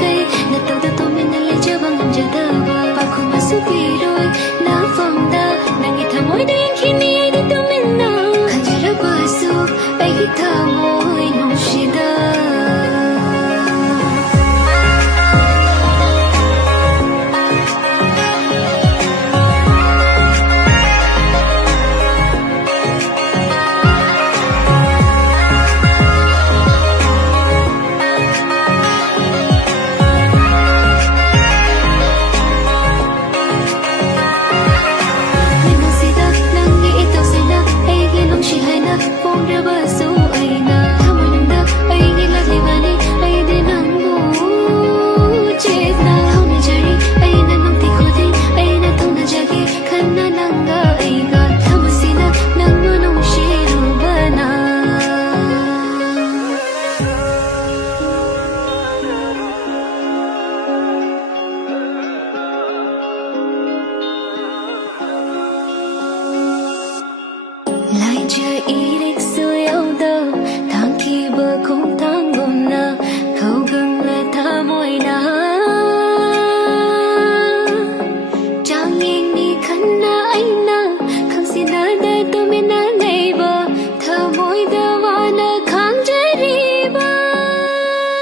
cây na tàu ta tôi mình lên chơi bằng ngầm chờ ta và không mà suy nghĩ rồi na phong ta na nghĩ thầm mối đến khi ni đi tôi mình nào khăn chờ đã qua su ai khi thầm mối nồng si ta phong ra bờ số ấy na tham môi nồng đậm ấy nghĩ là thế mà đi ấy để nắng ngủ chết na không nên chơi đi ấy na nông thì khó đi ấy na thông na chơi đi khăn na nắng ga ấy ga tham môi xin na nắng mưa nồng chỉ đủ bờ na lại chơi ý tháng khi bờ không tháng gồm na khâu gừng là tha môi na chẳng nhìn đi khăn na anh na không xin na để tôi biết na này bờ thơ môi đơ vào na kháng trái đi bờ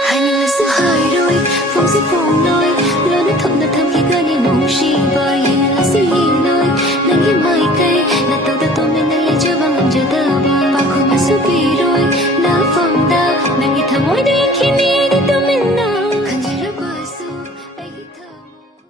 hai mình là sự hai đôi phong sẽ phong đôi lớn thầm đã thầm khi gần như nồng si bờ